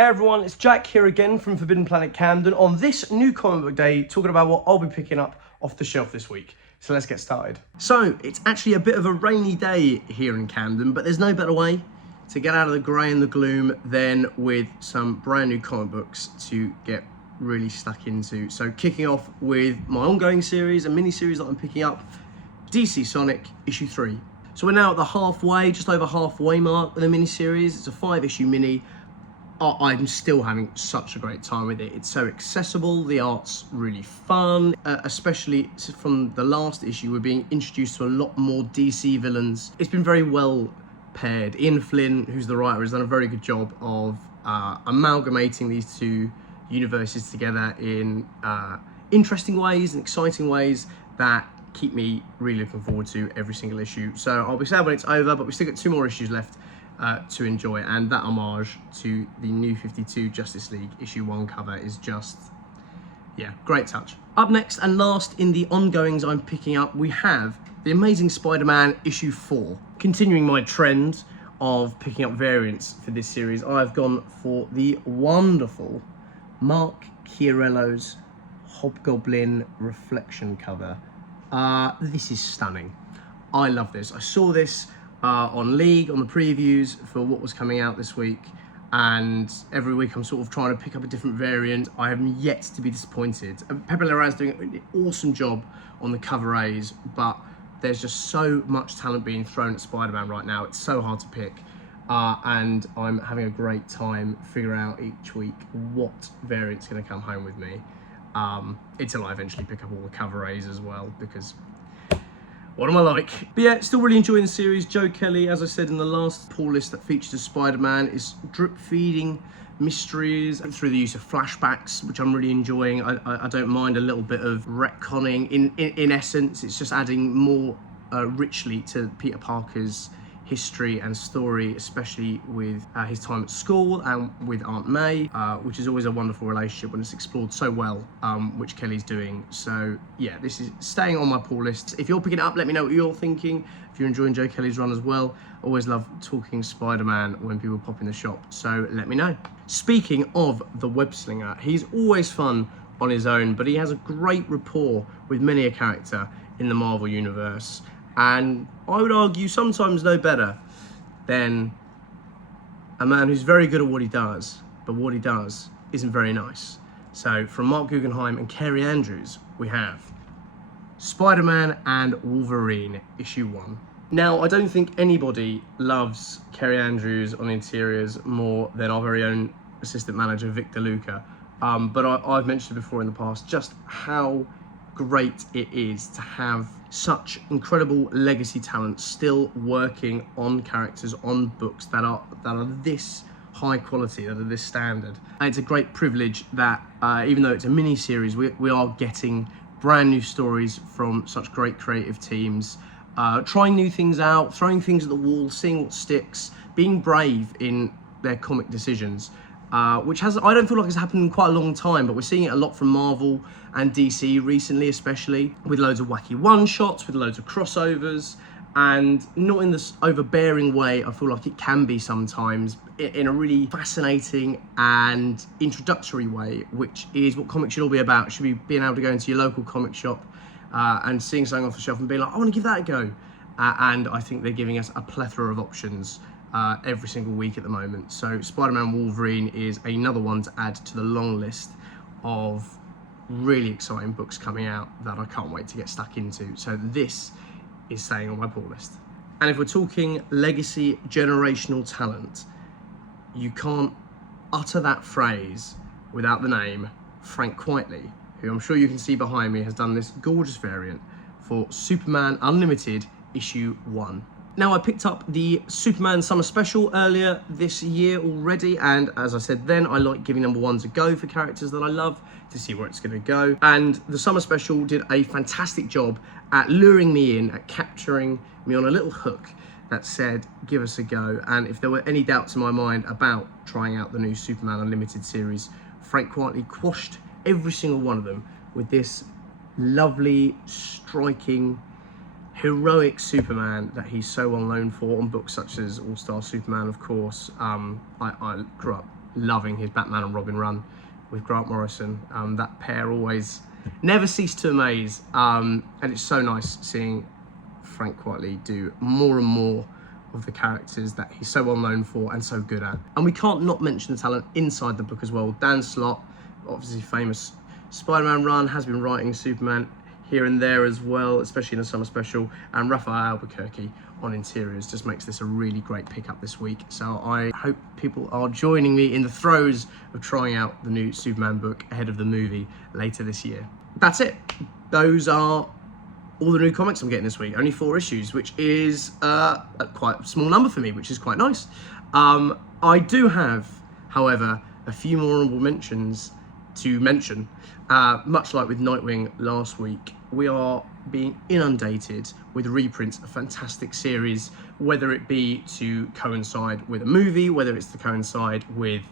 Hey everyone, it's Jack here again from Forbidden Planet Camden on this new comic book day, talking about what I'll be picking up off the shelf this week. So let's get started. So it's actually a bit of a rainy day here in Camden, but there's no better way to get out of the grey and the gloom than with some brand new comic books to get really stuck into. So kicking off with my ongoing series, a mini series that I'm picking up, DC Sonic issue 3. So we're now at the halfway, just over halfway mark of the mini series. It's a 5-issue mini. I'm still having such a great time with it. It's so accessible, the art's really fun, especially from the last issue, we're being introduced to a lot more DC villains. It's been very well paired. Ian Flynn, who's the writer, has done a very good job of amalgamating these two universes together in interesting ways and exciting ways that keep me really looking forward to every single issue. So I'll be sad when it's over, but we still got 2 more issues left to enjoy, and that homage to the New 52 Justice League issue 1 cover is just, yeah, great touch. Up next and last in the ongoings I'm picking up, we have The Amazing Spider-Man issue 4. Continuing my trend of picking up variants for this series, I've gone for the wonderful Mark Chiarello's Hobgoblin reflection cover. This is stunning. I love this. I saw this on League, on the previews for what was coming out this week, and every week I'm sort of trying to pick up a different variant. I have yet to be disappointed. Pepe Larraz's doing an awesome job on the cover A's, but there's just so much talent being thrown at Spider-Man right now. It's so hard to pick, and I'm having a great time figuring out each week what variant's going to come home with me, until I eventually pick up all the cover A's as well, because what am I like? But yeah, still really enjoying the series. Joe Kelly, as I said in the last pull list that featured a Spider-Man, is drip feeding mysteries through the use of flashbacks, which I'm really enjoying. I don't mind a little bit of retconning. In essence, it's just adding more richly to Peter Parker's history and story, especially with his time at school and with Aunt May, which is always a wonderful relationship when it's explored so well, which Kelly's doing. So yeah, this is staying on my pull list. If you're picking it up, let me know what you're thinking. If you're enjoying Joe Kelly's run as well, always love talking Spider-Man when people pop in the shop, so let me know. Speaking of the web slinger, he's always fun on his own, but he has a great rapport with many a character in the Marvel universe, and I would argue sometimes no better than a man who's very good at what he does, but what he does isn't very nice. So from Mark Guggenheim and Kerry Andrews, we have Spider-Man and Wolverine, issue 1. Now, I don't think anybody loves Kerry Andrews on interiors more than our very own assistant manager, Vic DeLuca. But I've mentioned before in the past just how great it is to have such incredible legacy talent still working on characters, on books that are this high quality, that are this standard. And it's a great privilege that even though it's a mini series, we are getting brand new stories from such great creative teams, trying new things out, throwing things at the wall, seeing what sticks, being brave in their comic decisions. Which I don't feel like it's happened in quite a long time, but we're seeing it a lot from Marvel and DC recently, especially with loads of wacky one-shots, with loads of crossovers, and not in this overbearing way I feel like it can be sometimes, in a really fascinating and introductory way, which is what comics should all be about. It should be being able to go into your local comic shop and seeing something off the shelf and being like, I want to give that a go. And I think they're giving us a plethora of options every single week at the moment. So Spider-Man Wolverine is another one to add to the long list of really exciting books coming out that I can't wait to get stuck into. So this is staying on my pull list. And if we're talking legacy generational talent, you can't utter that phrase without the name Frank Quitely, who I'm sure you can see behind me has done this gorgeous variant for Superman Unlimited issue 1. Now, I picked up the Superman Summer Special earlier this year already, and as I said then, I like giving #1s a go for characters that I love to see where it's going to go. And the Summer Special did a fantastic job at luring me in, at capturing me on a little hook that said, give us a go. And if there were any doubts in my mind about trying out the new Superman Unlimited series, Frank Quitely quashed every single one of them with this lovely, striking, heroic Superman that he's so well known for on books such as All-Star Superman, of course. I grew up loving his Batman and Robin run with Grant Morrison. That pair always never cease to amaze, and it's so nice seeing Frank Quitely do more and more of the characters that he's so well known for and so good at. And we can't not mention the talent inside the book as well. Dan Slott, obviously famous Spider-Man run, has been writing Superman here and there as well, especially in a summer special, and Raphael Albuquerque on interiors just makes this a really great pickup this week. So I hope people are joining me in the throes of trying out the new Superman book ahead of the movie later this year. That's it. Those are all the new comics I'm getting this week. Only 4 issues, which is a quite small number for me, which is quite nice. I do have, however, a few more honorable mentions to mention. Much like with Nightwing last week, we are being inundated with reprints of fantastic series, whether it be to coincide with a movie, whether it's to coincide with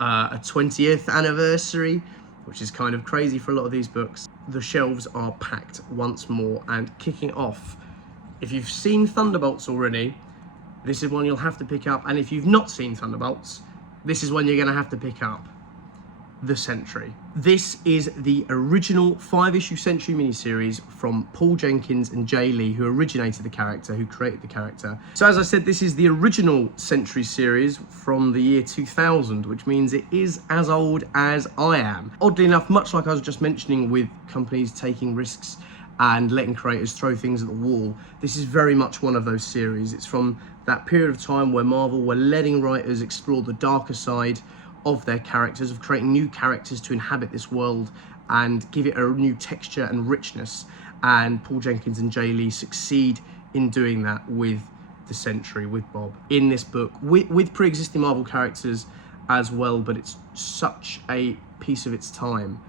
a 20th anniversary, which is kind of crazy for a lot of these books. The shelves are packed once more, and kicking off, if you've seen Thunderbolts already, this is one you'll have to pick up, and if you've not seen Thunderbolts, this is one you're going to have to pick up. The Sentry. This is the original 5-issue Sentry miniseries from Paul Jenkins and Jay Lee, who originated the character, who created the character. So as I said, this is the original Sentry series from the year 2000, which means it is as old as I am. Oddly enough, much like I was just mentioning with companies taking risks and letting creators throw things at the wall, this is very much one of those series. It's from that period of time where Marvel were letting writers explore the darker side of their characters, of creating new characters to inhabit this world and give it a new texture and richness. And Paul Jenkins and Jay Lee succeed in doing that with the Sentry, with Bob. In this book, with pre-existing Marvel characters as well, but it's such a piece of its time.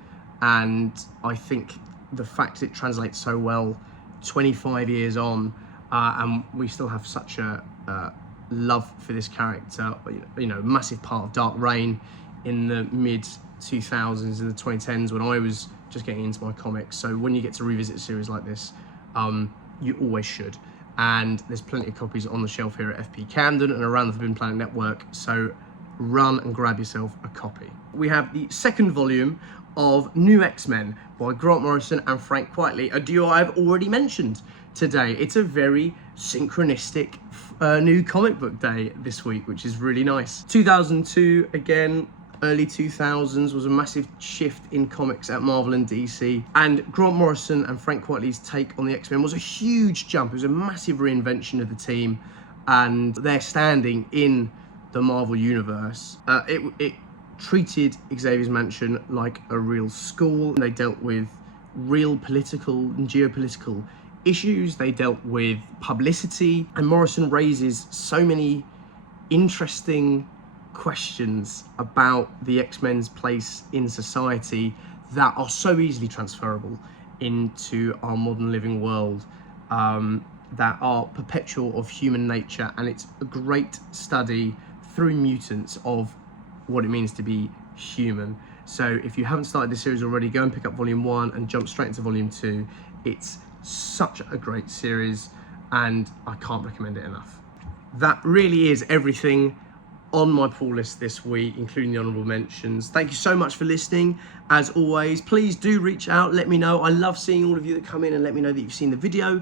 And I think the fact it translates so well 25 years on, and we still have such a love for this character, you know, massive part of Dark Reign in the mid 2000s, in the 2010s, when I was just getting into my comics. So when you get to revisit a series like this, you always should. And there's plenty of copies on the shelf here at FP Camden and around the Forbidden Planet Network, so run and grab yourself a copy. We have the second volume of New X-Men by Grant Morrison and Frank Quitely, a duo I've already mentioned today. It's a very synchronistic new comic book day this week, which is really nice. 2002, again, early 2000s was a massive shift in comics at Marvel and DC, and Grant Morrison and Frank Quitely's take on the X-Men was a huge jump. It was a massive reinvention of the team and their standing in the Marvel universe. It treated Xavier's Mansion like a real school. They dealt with real political and geopolitical issues. They dealt with publicity, and Morrison raises so many interesting questions about the X-Men's place in society that are so easily transferable into our modern living world, that are perpetual of human nature. And it's a great study through mutants of what it means to be human. So if you haven't started this series already, go and pick up volume 1 and jump straight into volume 2. It's such a great series and I can't recommend it enough. That really is everything on my pull list this week, including the honorable mentions. Thank you so much for listening. As always, please do reach out, let me know. I love seeing all of you that come in and let me know that you've seen the video.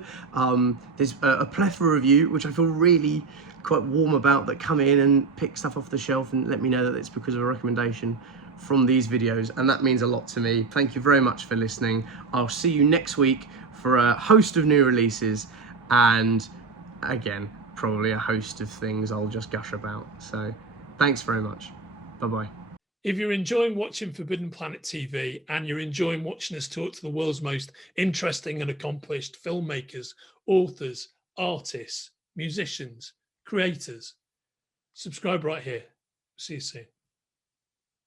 There's a plethora of you, which I feel really quite warm about, that come in and pick stuff off the shelf and let me know that it's because of a recommendation from these videos, and that means a lot to me. Thank you very much for listening. I'll see you next week for a host of new releases, and again, probably a host of things I'll just gush about. So thanks very much. Bye-bye. If you're enjoying watching Forbidden Planet TV and you're enjoying watching us talk to the world's most interesting and accomplished filmmakers, authors, artists, musicians, creators, subscribe right here. See you soon.